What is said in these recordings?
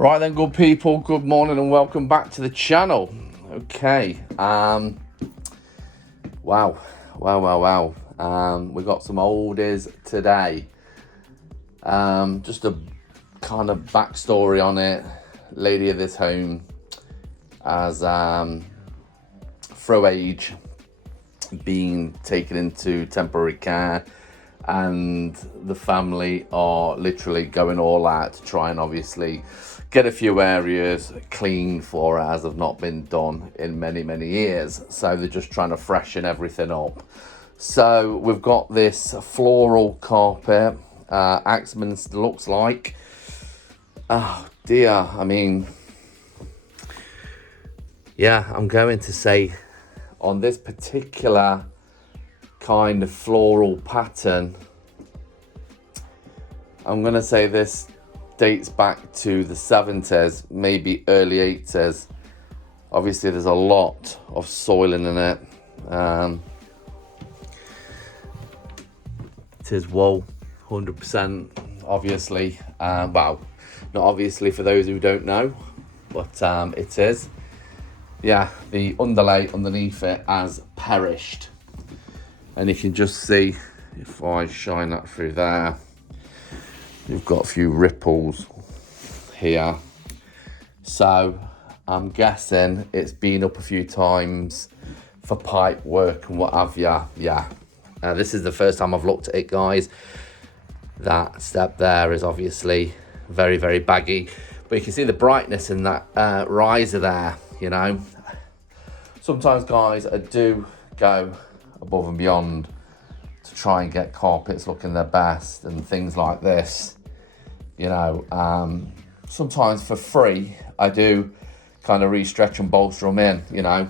Right then, good people, good morning and welcome back to the channel. Okay, wow. We got some oldies today. Just a kind of backstory on it. Lady of this home has, through age, been taken into temporary care, and the family are literally going all out to try and obviously get a few areas clean for her, as have not been done in many years. So they're just trying to freshen everything up. So we've got this floral carpet. Axman's looks like, oh dear, I mean, yeah, I'm going to say on this particular kind of floral pattern, I'm going to say this dates back to the 70s, maybe early 80s. Obviously there's a lot of soiling in it. It is wool, 100%, obviously. Well, not obviously for those who don't know, but it is. Yeah, the underlay underneath it has perished. And you can just see, if I shine that through there, you've got a few ripples here. So I'm guessing it's been up a few times for pipe work and what have you. Yeah, this is the first time I've looked at it, guys. That step there is obviously very baggy, but you can see the brightness in that riser there, you know. Sometimes, guys, I do go above and beyond to try and get carpets looking their best and things like this, you know. Sometimes for free I do kind of re-stretch and bolster them in, you know,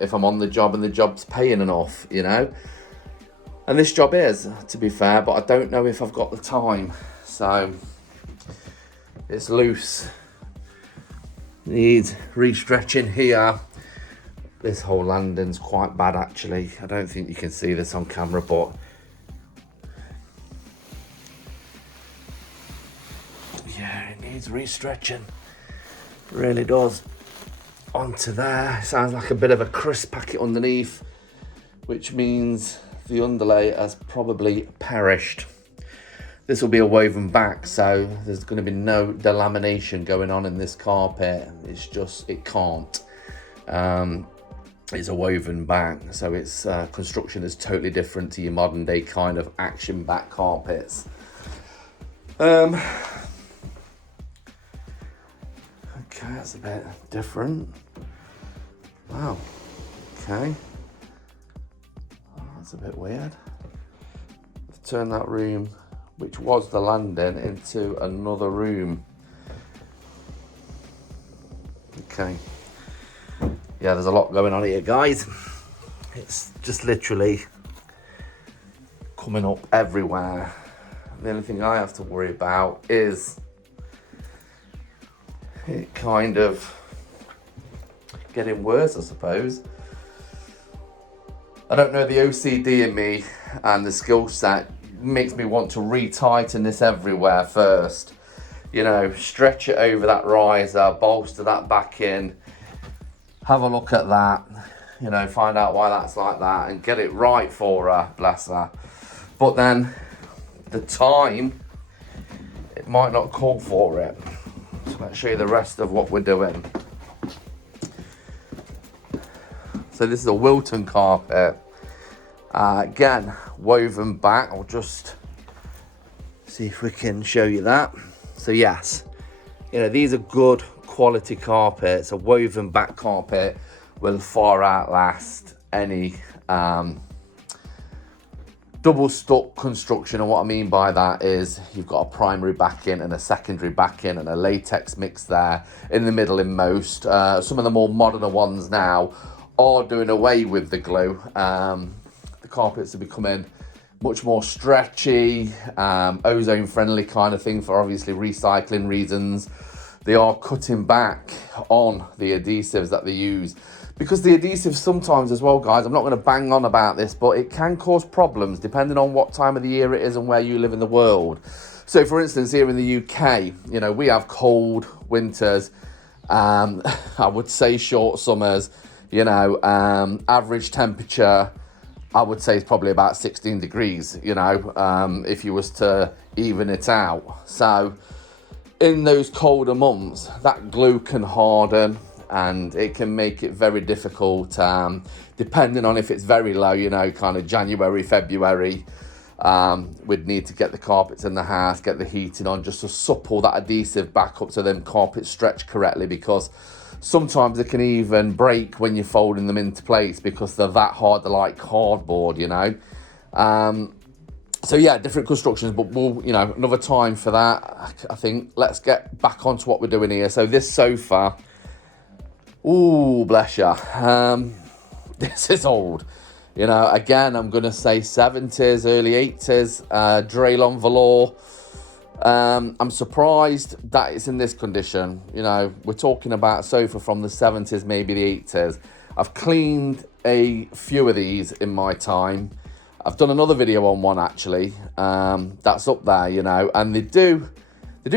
if I'm on the job and the job's paying enough, you know. And this job is, to be fair, but I don't know if I've got the time. So it's loose, needs re-stretching here. This whole landing's quite bad, actually. I don't think you can see this on camera, but yeah, it needs re-stretching. It really does. Onto there. Sounds like a bit of a crisp packet underneath, which means the underlay has probably perished. This will be a woven back, so there's going to be no delamination going on in this carpet. It's just, it can't. It's a woven back, so its construction is totally different to your modern day kind of action back carpets. Okay, that's a bit different. Wow, okay. Oh, that's a bit weird. I've turned that room, which was the landing, into another room. Okay. Yeah, there's a lot going on here, guys. It's just literally coming up everywhere. The only thing I have to worry about is it kind of getting worse, I suppose. I don't know, the OCD in me and the skill set makes me want to re-tighten this everywhere first. You know, stretch it over that riser, bolster that back in, have a look at that, you know, find out why that's like that and get it right for her, bless her. But then the time, it might not call for it. So let's show you the rest of what we're doing. So this is a Wilton carpet. Again, woven back. I'll just see if we can show you that. So yes, you know, these are good quality carpets. A woven back carpet will far outlast any double stuck construction. And what I mean by that is you've got a primary backing and a secondary backing and a latex mix there in the middle in most. Some of the more modern ones now are doing away with the glue. The carpets are becoming much more stretchy, ozone friendly kind of thing for obviously recycling reasons. They are cutting back on the adhesives that they use, because the adhesives sometimes as well, guys, I'm not going to bang on about this, but it can cause problems depending on what time of the year it is and where you live in the world. So for instance, here in the UK, you know, we have cold, winters, I would say short summers, you know, average temperature, I would say it's probably about 16 degrees, you know, if you was to even it out. So in those colder months, that glue can harden and it can make it very difficult, depending on if it's very low, you know, kind of January, February. We'd need to get the carpets in the house, get the heating on, just to supple that adhesive back up so them carpets stretch correctly, because sometimes they can even break when you're folding them into place because they're that hard, they're like cardboard, you know. So yeah, different constructions, but we'll, you know, another time for that. I think let's get back onto what we're doing here. So this sofa, ooh, bless you. This is old. You know, again, I'm going to say 70s, early 80s, Draylon velour. I'm surprised that it's in this condition. You know, we're talking about a sofa from the 70s, maybe the 80s. I've cleaned a few of these in my time. I've done another video on one, actually. That's up there, you know, and they do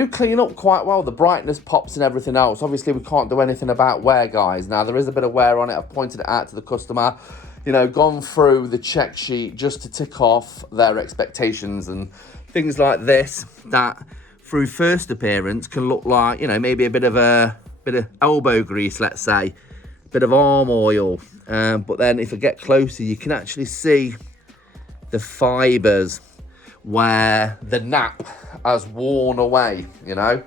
clean up quite well. The brightness pops and everything else. Obviously, we can't do anything about wear, guys. Now, there is a bit of wear on it. I've pointed it out to the customer. You know, gone through the check sheet just to tick off their expectations and things like this that through first appearance can look like, you know, maybe a bit of elbow grease, let's say, a bit of arm oil. But then if I get closer, you can actually see the fibres where the nap has worn away, you know.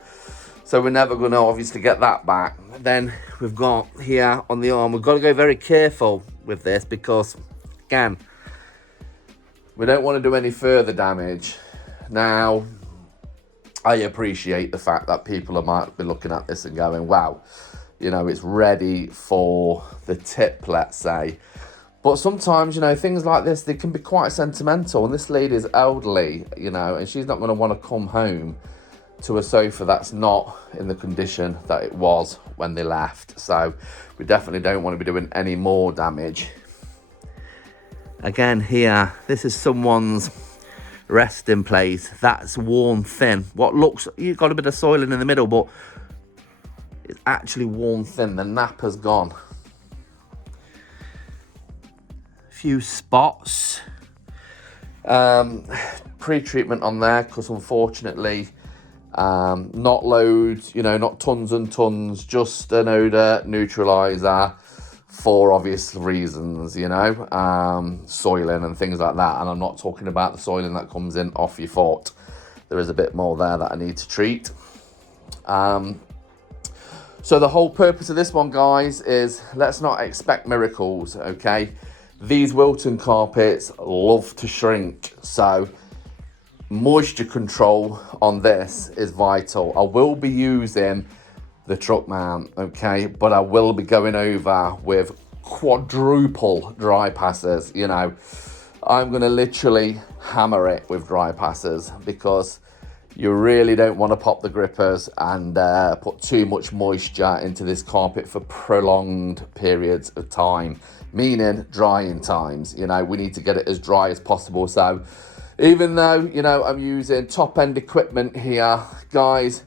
So we're never going to obviously get that back. Then we've got here on the arm, we've got to go very careful with this because, again, we don't want to do any further damage. Now, I appreciate the fact that people might be looking at this and going, wow, you know, it's ready for the tip, let's say. But sometimes, you know, things like this, they can be quite sentimental. And this lady is elderly, you know, and she's not going to want to come home to a sofa that's not in the condition that it was when they left. So we definitely don't want to be doing any more damage. Again, here, this is someone's resting place. That's worn thin. What looks, you've got a bit of soiling in the middle, but it's actually worn thin. The nap has gone. Few spots. Pre-treatment on there, because unfortunately, not loads, you know, not tons and tons, just an odour neutraliser for obvious reasons, you know, soiling and things like that. And I'm not talking about the soiling that comes in off your foot. There is a bit more there that I need to treat. So the whole purpose of this one, guys, is let's not expect miracles, okay? These Wilton carpets love to shrink, so moisture control on this is vital. I will be using the truck mount, okay, but I will be going over with quadruple dry passes. You know, I'm going to literally hammer it with dry passes because you really don't want to pop the grippers and put too much moisture into this carpet for prolonged periods of time, meaning drying times. You know, we need to get it as dry as possible. So even though, you know, I'm using top end equipment here, guys,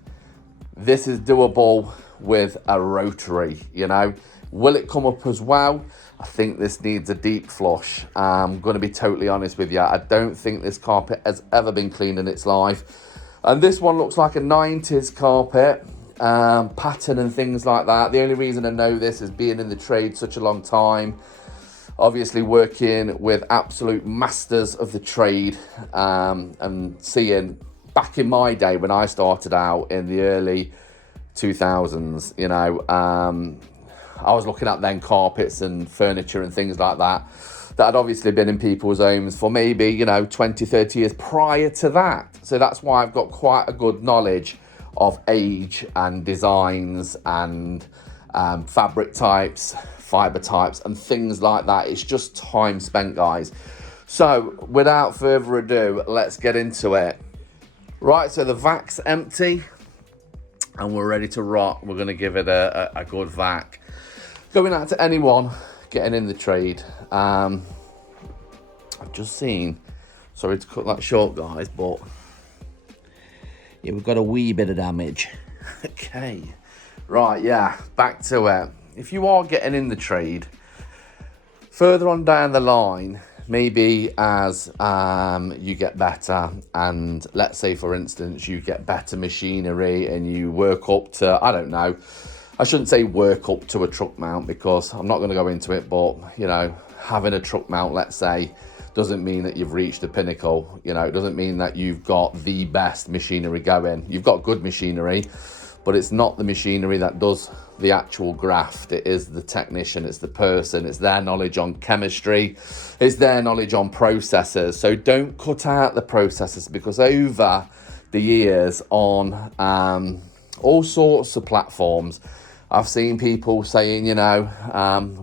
this is doable with a rotary, you know. Will it come up as well? I think this needs a deep flush. I'm going to be totally honest with you. I don't think this carpet has ever been cleaned in its life. And this one looks like a 90s carpet, pattern and things like that. The only reason I know this is being in the trade such a long time, obviously working with absolute masters of the trade, and seeing back in my day when I started out in the early 2000s, you know, I was looking at then carpets and furniture and things like that had obviously been in people's homes for maybe, you know, 20, 30 years prior to that. So that's why I've got quite a good knowledge of age and designs and fabric types, fibre types and things like that. It's just time spent, guys. So without further ado, let's get into it. Right, so the vac's empty and we're ready to rock. We're going to give it a good vac. Going out to anyone getting in the trade. I've just seen, sorry to cut that short, guys, but yeah, we've got a wee bit of damage. Okay, Right, yeah, back to it. If you are getting in the trade, further on down the line, maybe as you get better, and let's say, for instance, you get better machinery and you work up to, I don't know, I shouldn't say work up to a truck mount because I'm not going to go into it, but, you know, having a truck mount, let's say, doesn't mean that you've reached the pinnacle. You know, it doesn't mean that you've got the best machinery going. You've got good machinery, but it's not the machinery that does the actual graft. It is the technician, it's the person, it's their knowledge on chemistry, it's their knowledge on processes. So don't cut out the processes, because over the years on all sorts of platforms, I've seen people saying, you know,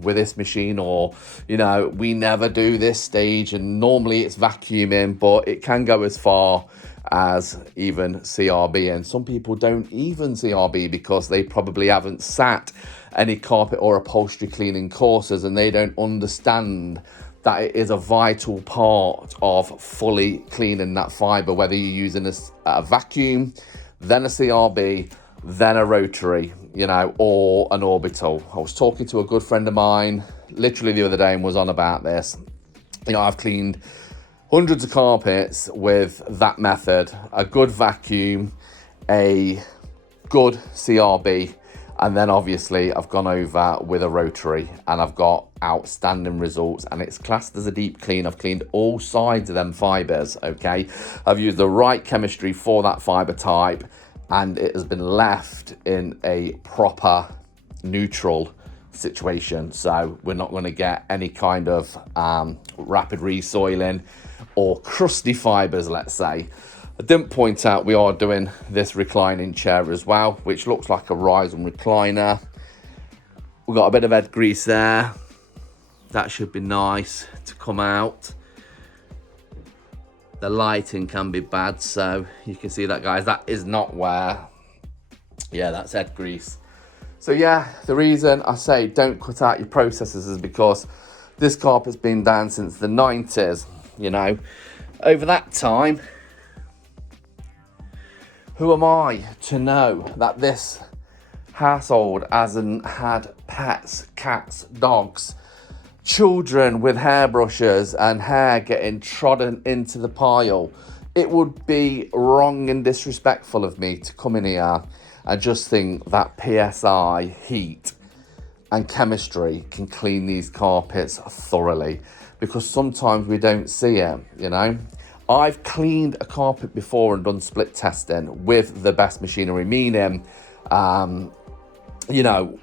with this machine, or, you know, we never do this stage, and normally it's vacuuming, but it can go as far as even CRB. And some people don't even CRB because they probably haven't sat any carpet or upholstery cleaning courses, and they don't understand that it is a vital part of fully cleaning that fibre, whether you're using a vacuum, then a CRB, then a rotary, you know, or an orbital. I was talking to a good friend of mine literally the other day and was on about this. You know, I've cleaned hundreds of carpets with that method, a good vacuum, a good CRB, and then obviously I've gone over with a rotary and I've got outstanding results, and it's classed as a deep clean. I've cleaned all sides of them fibres, okay? I've used the right chemistry for that fibre type, and it has been left in a proper neutral situation. So we're not going to get any kind of rapid resoiling or crusty fibres, let's say. I didn't point out we are doing this reclining chair as well, which looks like a rise and recliner. We've got a bit of head grease there. That should be nice to come out. The lighting can be bad, so you can see that, guys. That is not wear. Yeah, that's head grease. So yeah, the reason I say don't cut out your processes is because this carpet's been down since the 90s, you know. Over that time, who am I to know that this household hasn't had pets, cats, dogs, children with hairbrushes and hair getting trodden into the pile? It would be wrong and disrespectful of me to come in here and just think that PSI, heat and chemistry can clean these carpets thoroughly, because sometimes we don't see it, you know. I've cleaned a carpet before and done split testing with the best machinery, meaning you know,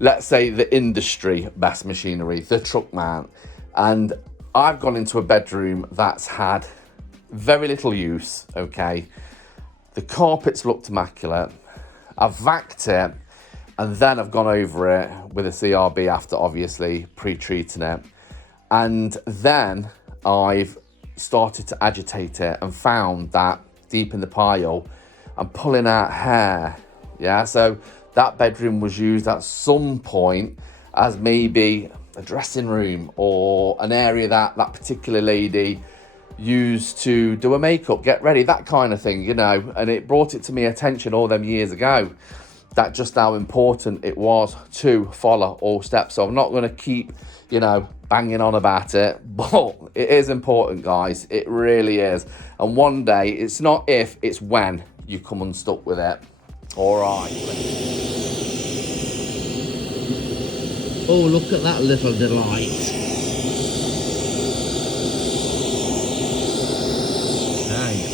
let's say the industry best machinery, the truck mount. And I've gone into a bedroom that's had very little use, okay? The carpets looked immaculate. I've vacked it, and then I've gone over it with a CRB after obviously pre-treating it. And then I've started to agitate it and found that deep in the pile, I'm pulling out hair, yeah? So that bedroom was used at some point as maybe a dressing room or an area that that particular lady used to do a makeup, get ready, that kind of thing, you know. And it brought it to me attention all them years ago that just how important it was to follow all steps. So I'm not going to keep, you know, banging on about it, but it is important, guys. It really is. And one day, it's not if, it's when you come unstuck with it. All right. Oh, look at that little delight. Hey.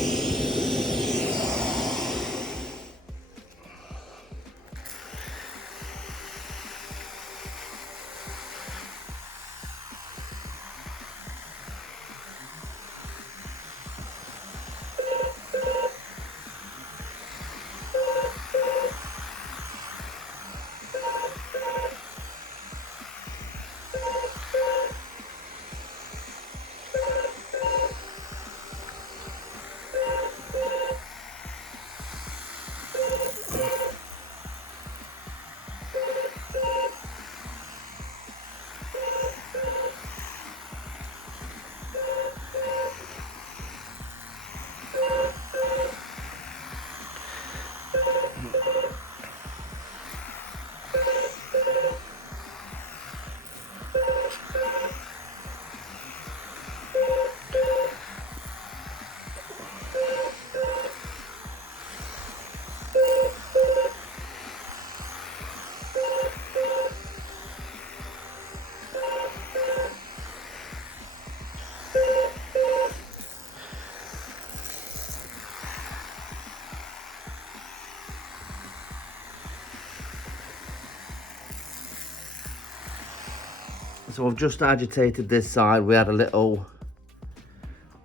So I've just agitated this side. We had a little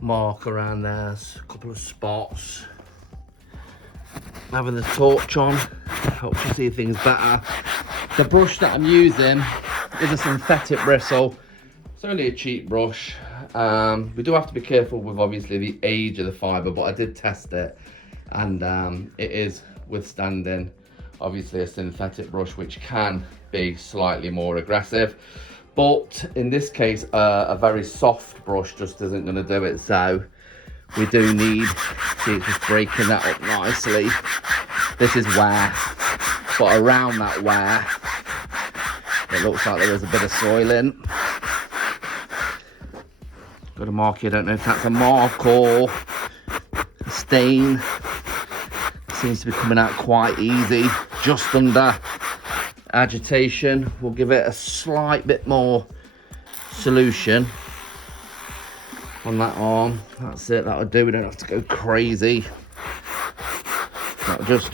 mark around there, a couple of spots. Having the torch on helps you see things better. The brush that I'm using is a synthetic bristle. It's only a cheap brush. We do have to be careful with obviously the age of the fibre, but I did test it, and it is withstanding obviously a synthetic brush, which can be slightly more aggressive. But in this case, a very soft brush just isn't going to do it. So we do need, see, it's just breaking that up nicely. This is wear, but around that wear, it looks like there is a bit of soil in. Got a mark here, I don't know if that's a mark or a stain. Seems to be coming out quite easy, just under agitation. We'll give it a slight bit more solution on that arm. That's it, that'll do. We don't have to go crazy. That'll just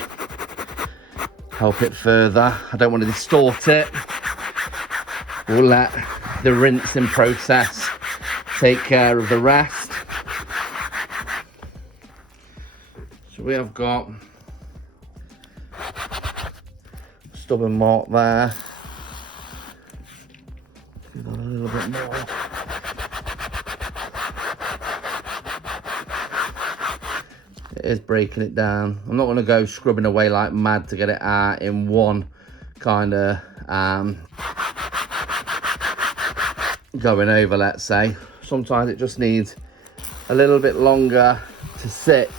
help it further. I don't want to distort it. We'll let the rinsing process take care of the rest. So we have got a stubborn mark there. Give that a little bit more. It is breaking it down. I'm not going to go scrubbing away like mad to get it out in one kind of going over, let's say. Sometimes it just needs a little bit longer to sit,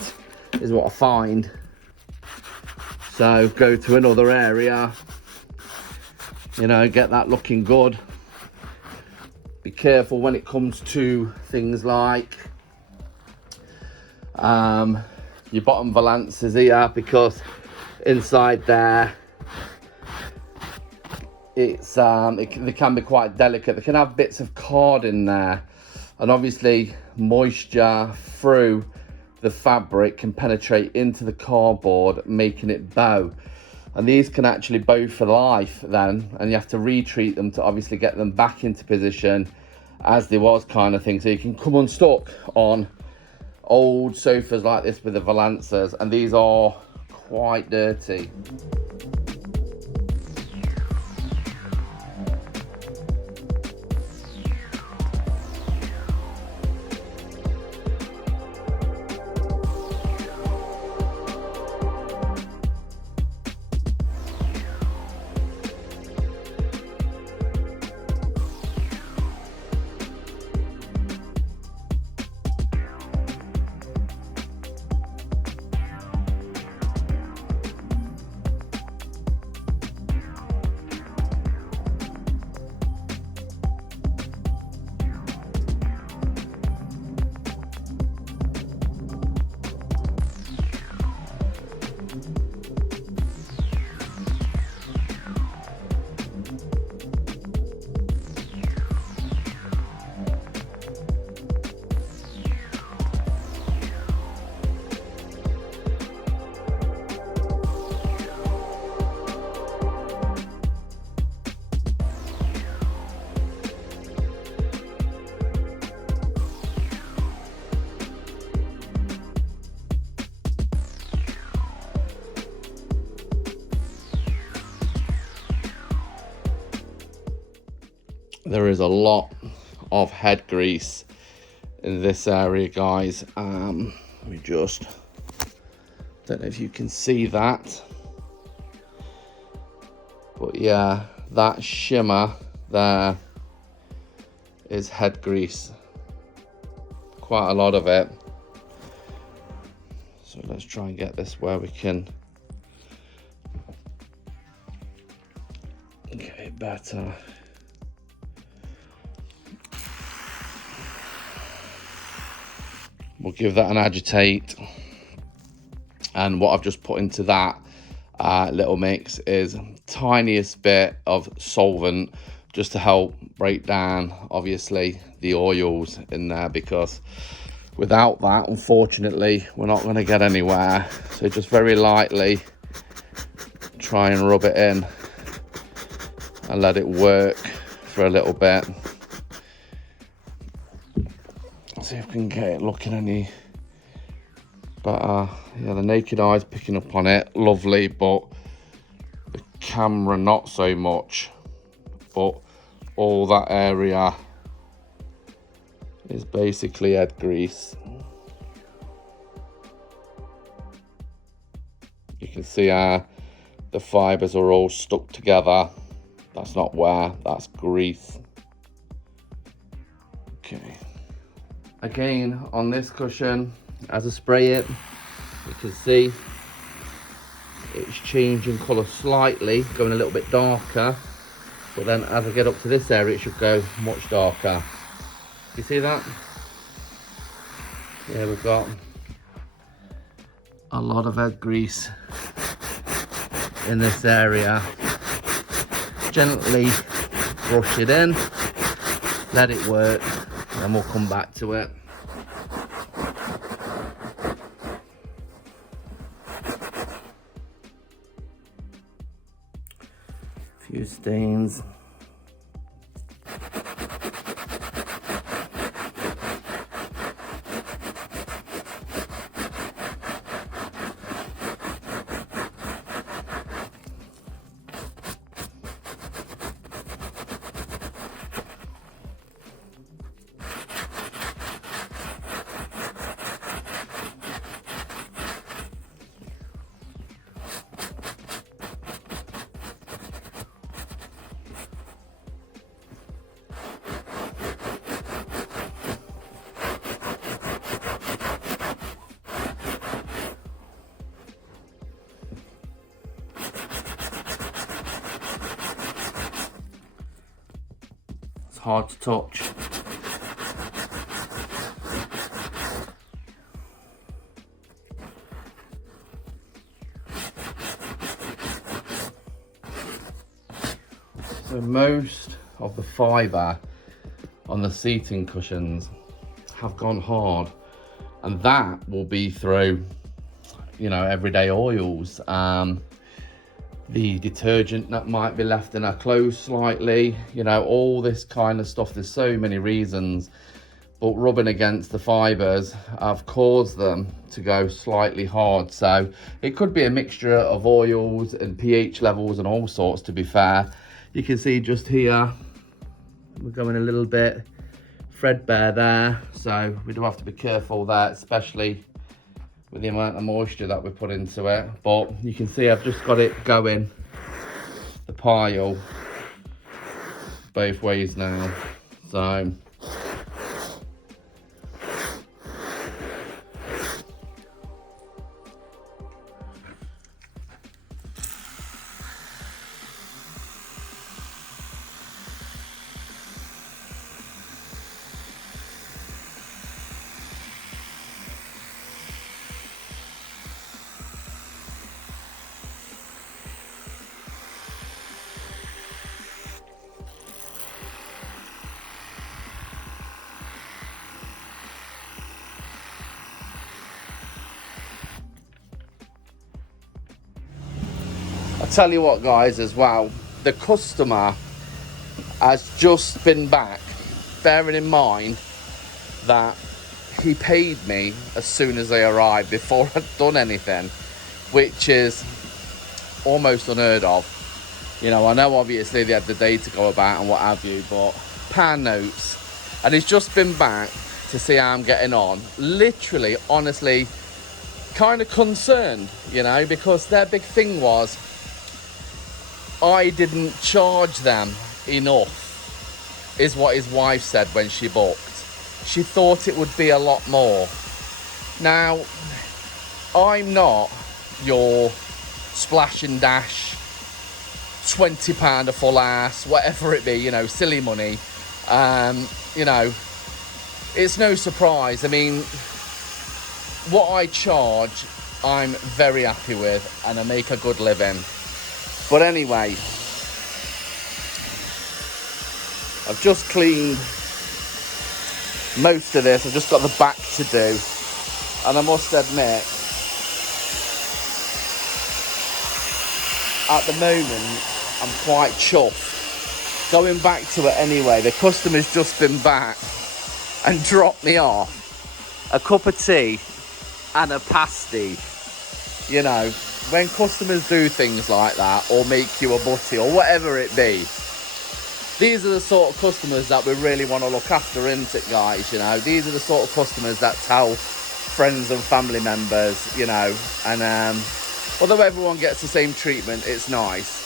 is what I find. So go to another area, you know, get that looking good. Be careful when it comes to things like your bottom valances here, because inside there it's they can be quite delicate. They can have bits of card in there, and obviously moisture through the fabric can penetrate into the cardboard, making it bow. And these can actually bow for life then, and you have to retreat them to obviously get them back into position as they was, kind of thing. So you can come unstuck on old sofas like this with the valances, and these are quite dirty. There is a lot of head grease in this area, guys. We just don't know if you can see that, but yeah, that shimmer there is head grease, quite a lot of it. So let's try and get this where we can get it better. We'll give that an agitate, and what I've just put into that little mix is tiniest bit of solvent, just to help break down obviously the oils in there, because without that, unfortunately, we're not going to get anywhere. So just very lightly try and rub it in and let it work for a little bit. See if we can get it looking any better. Yeah, the naked eye's picking up on it, lovely, but the camera not so much. But all that area is basically head grease. You can see how the fibres are all stuck together. That's not wear, that's grease. Okay. Again, on this cushion, as I spray it, you can see it's changing colour slightly, going a little bit darker. But then as I get up to this area, it should go much darker. You see that? Yeah, we've got a lot of head grease in this area. Gently brush it in, let it work, and then we'll come back to it. Few stains. Hard to touch. So most of the fibre on the seating cushions have gone hard, and that will be through, you know, everyday oils, the detergent that might be left in our clothes slightly, you know, all this kind of stuff. There's so many reasons, but rubbing against the fibres have caused them to go slightly hard. So it could be a mixture of oils and pH levels and all sorts, to be fair. You can see just here we're going a little bit threadbare there, so we do have to be careful there, especially with the amount of moisture that we put into it. But you can see I've just got it going the pile both ways now. So I tell you what, guys, as well, the customer has just been back, bearing in mind that he paid me as soon as they arrived, before I'd done anything, which is almost unheard of. You know, I know obviously they had the day to go about and what have you, but pound notes. And he's just been back to see how I'm getting on. Literally, honestly, kind of concerned, you know, because their big thing was I didn't charge them enough, is what his wife said when she booked. She thought it would be a lot more. Now, I'm not your splash and dash, £20 a full ass, whatever it be, you know, silly money. You know, it's no surprise. I mean, what I charge, I'm very happy with, and I make a good living. But anyway, I've just cleaned most of this. I've just got the back to do, and I must admit, at the moment, I'm quite chuffed. Going back to it anyway, the customer's just been back, and drop me off a cup of tea and a pasty. You know, when customers do things like that, or make you a butty, or whatever it be, these are the sort of customers that we really want to look after, isn't it, guys? You know, these are the sort of customers that tell friends and family members, you know, and although everyone gets the same treatment, it's nice.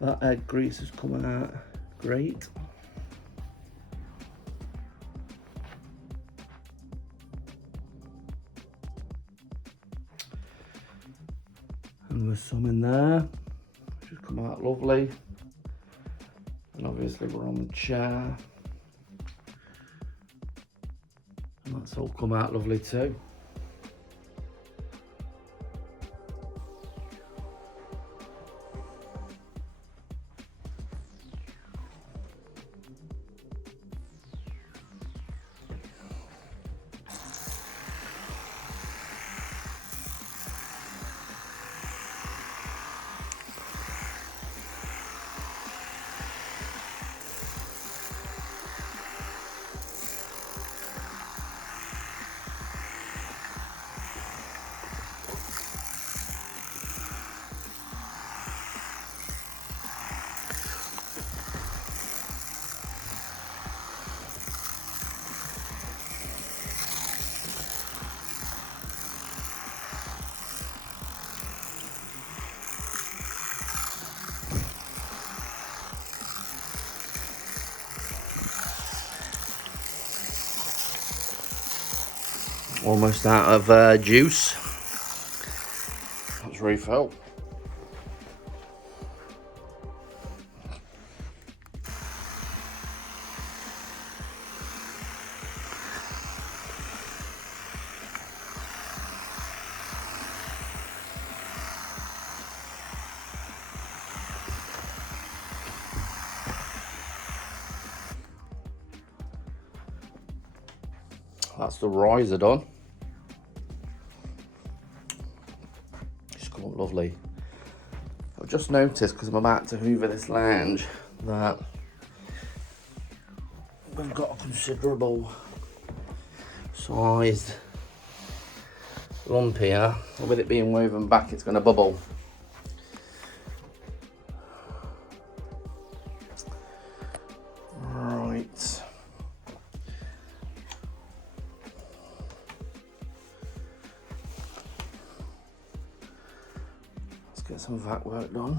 That egg grease is coming out great. And there's some in there, which has come out lovely. And obviously we're on the chair. And that's all come out lovely too. Almost out of juice. Let's refill. That's the riser done. It's quite lovely. I've just noticed, because I'm about to hoover this lounge, that we've got a considerable sized lump here. With it being woven back, it's going to bubble. Right. Let's get some vac work done.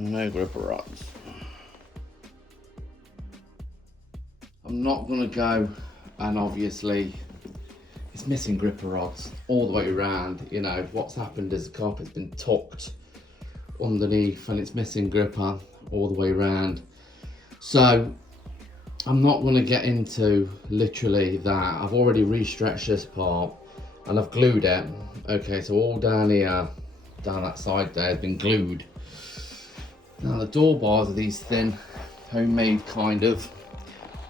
No gripper rods. I'm not going to go, and obviously it's missing gripper rods all the way around. You know, what's happened is the carpet's been tucked underneath and it's missing gripper all the way around. So I'm not going to get into literally that. I've already re-stretched this part and I've glued it. Okay, so all down here, down that side there has been glued. Now the door bars are these thin, homemade kind of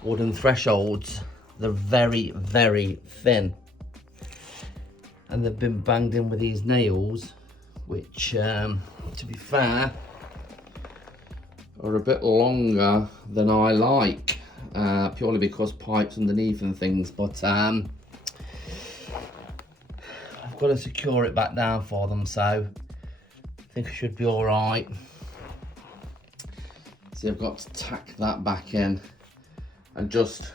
wooden thresholds. They're very, very thin. And they've been banged in with these nails, which, to be fair, are a bit longer than I like. purely because pipes underneath and things, but I've got to secure it back down for them, so I think I should be all right. See, I've got to tack that back in and just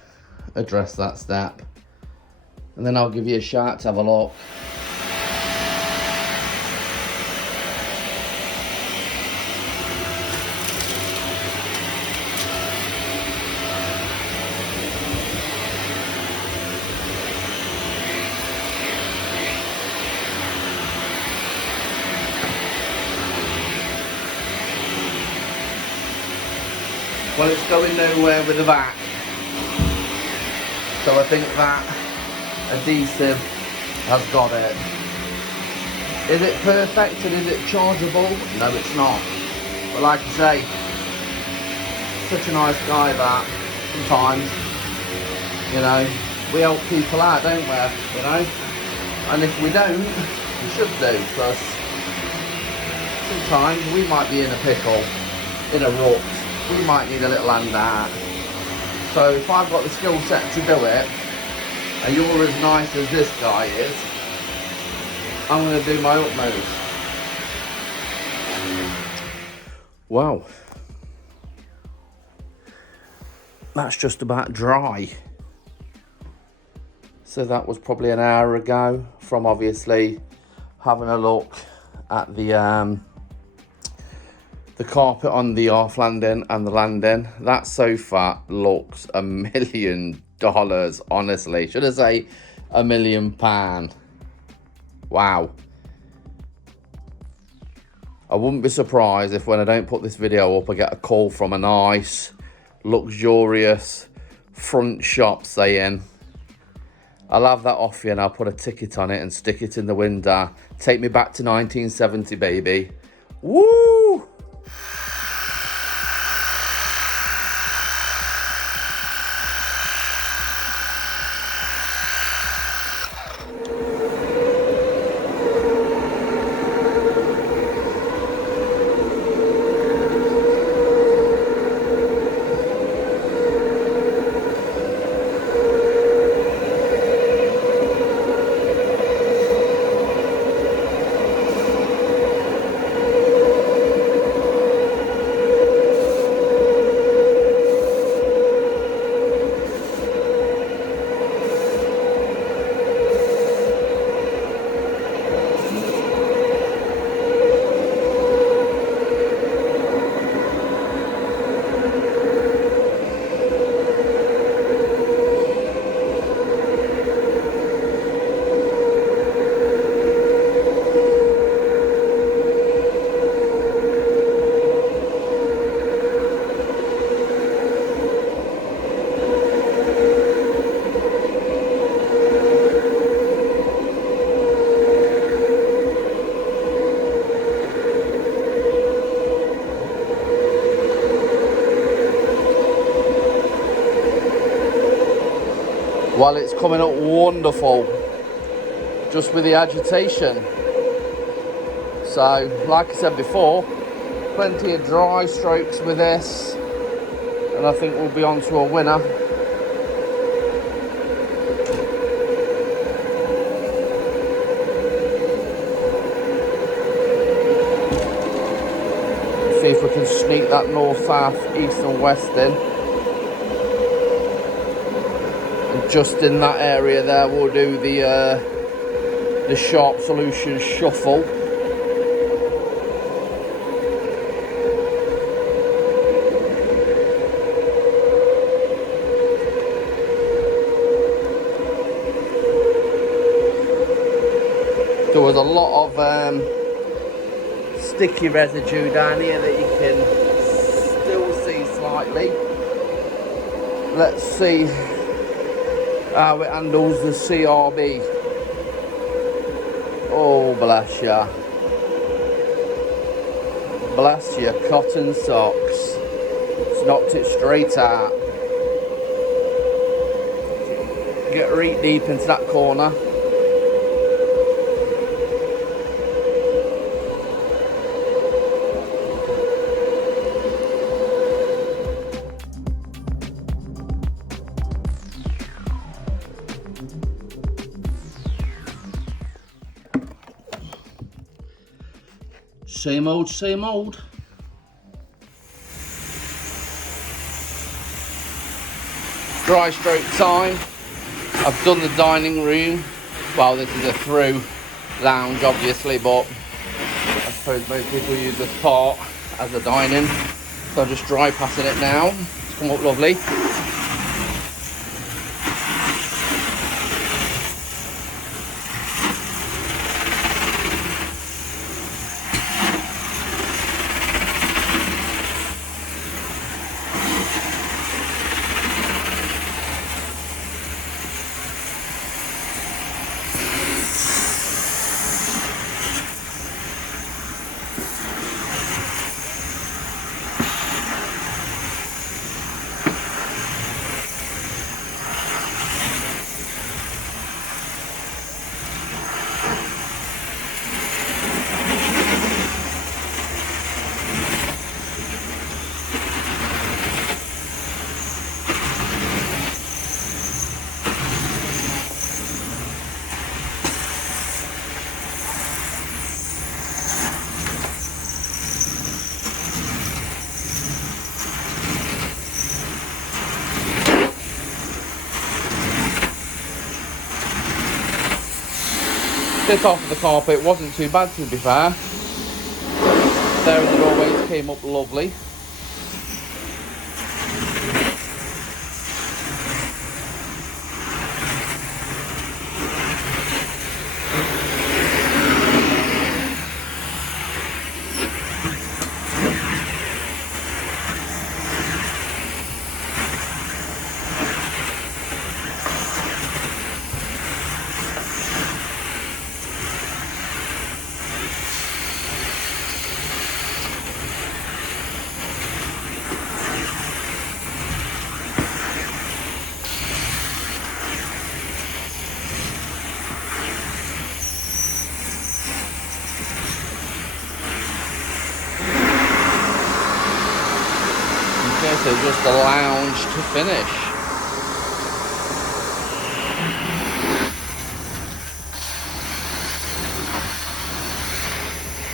address that step, and then I'll give you a shout to have a look. Well, it's going nowhere with the back, so I think that adhesive has got it. Is it perfect and is it chargeable? No, it's not. But like I say, such a nice guy that sometimes, you know, we help people out, don't we? You know, and if we don't, we should do, because sometimes we might be in a pickle, in a rut. We might need a little hand out. So if I've got the skill set to do it, and you're as nice as this guy is, I'm going to do my utmost. Wow. That's just about dry. So that was probably an hour ago from obviously having a look at the carpet on the half landing and the landing. That sofa looks $1 million, honestly. Should I say £1 million? Wow. I wouldn't be surprised if when I don't put this video up, I get a call from a nice, luxurious front shop saying, I'll have that off you and I'll put a ticket on it and stick it in the window. Take me back to 1970, baby. Woo! Well, it's coming up wonderful, just with the agitation. So, like I said before, plenty of dry strokes with this, and I think we'll be on to a winner. See if we can sneak that north, south, east and west in. Just in that area there, we'll do the Sharp Solution shuffle. There was a lot of sticky residue down here that you can still see slightly. Let's see how it handles the CRB. Oh, bless ya. Bless your cotton socks. It's knocked it straight out. Get right deep into that corner. same old, same old. Dry stroke time. I've done the dining room. Well, this is a through lounge, obviously, but I suppose most people use this part as a dining. So I'm just dry passing it now. It's come up lovely. This off of the carpet wasn't too bad, to be fair. There as it always came up lovely. So just a lounge to finish.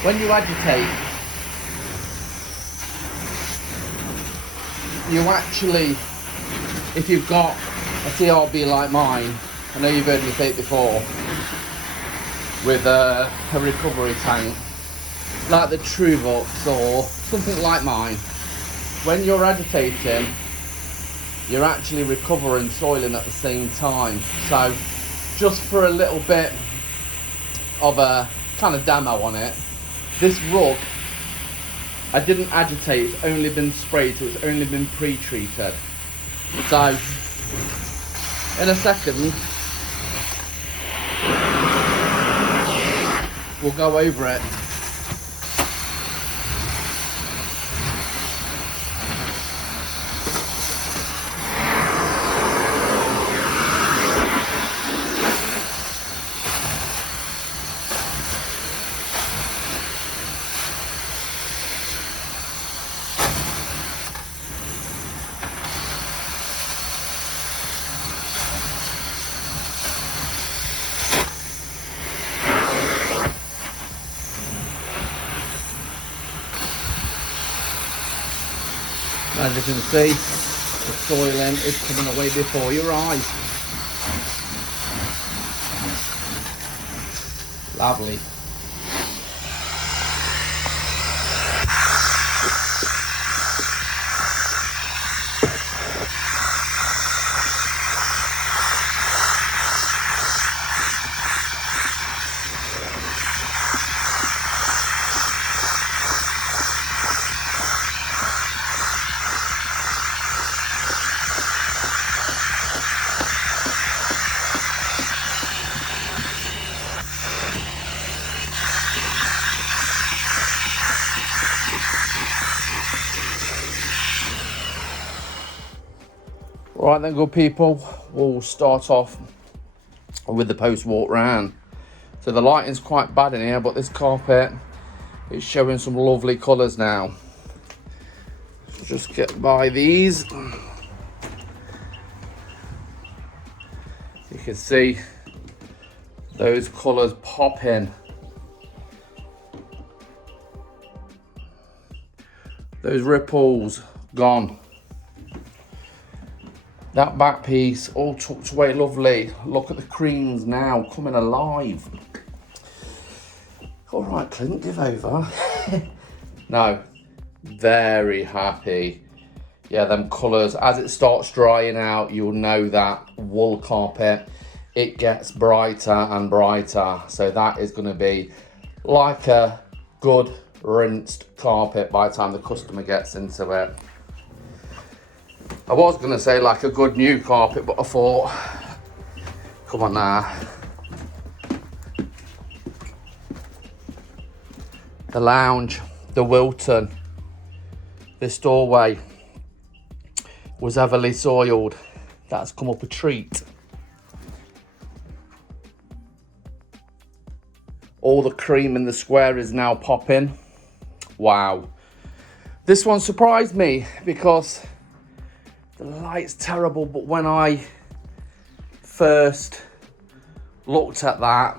When you agitate, you actually, if you've got a TRB like mine, I know you've heard me say it before, with a recovery tank, like the Truvux or something like mine, when you're agitating, you're actually recovering soiling at the same time. So just for a little bit of a kind of demo on it, this rug, I didn't agitate, it's only been sprayed, so it's only been pre-treated. So in a second, we'll go over it. As you can see, the soiling is coming away before your eyes. Lovely. Right then, good people, we'll start off with the post walk round. So the lighting's quite bad in here, but this carpet is showing some lovely colours now. Just get by these. You can see those colours pop in. Those ripples gone. That back piece all tucked away lovely. Look at the creams now coming alive. All right, Clint, give over. No, very happy. Yeah, them colours, as it starts drying out, you'll know that wool carpet, it gets brighter and brighter. So that is going to be like a good rinsed carpet by the time the customer gets into it. I was going to say like a good new carpet, but I thought, come on now. The lounge, the Wilton, this doorway was heavily soiled. That's come up a treat. All the cream in the square is now popping. Wow. This one surprised me because the light's terrible, but when I first looked at that,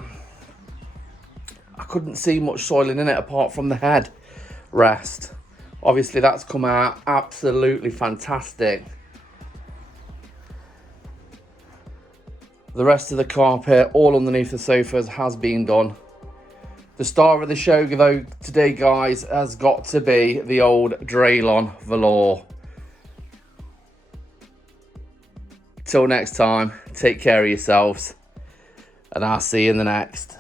I couldn't see much soiling in it apart from the head rest. Obviously that's come out absolutely fantastic. The rest of the carpet, all underneath the sofas, has been done. The star of the show though today, guys, has got to be the old Draylon velour. Till next time, take care of yourselves, and I'll see you in the next.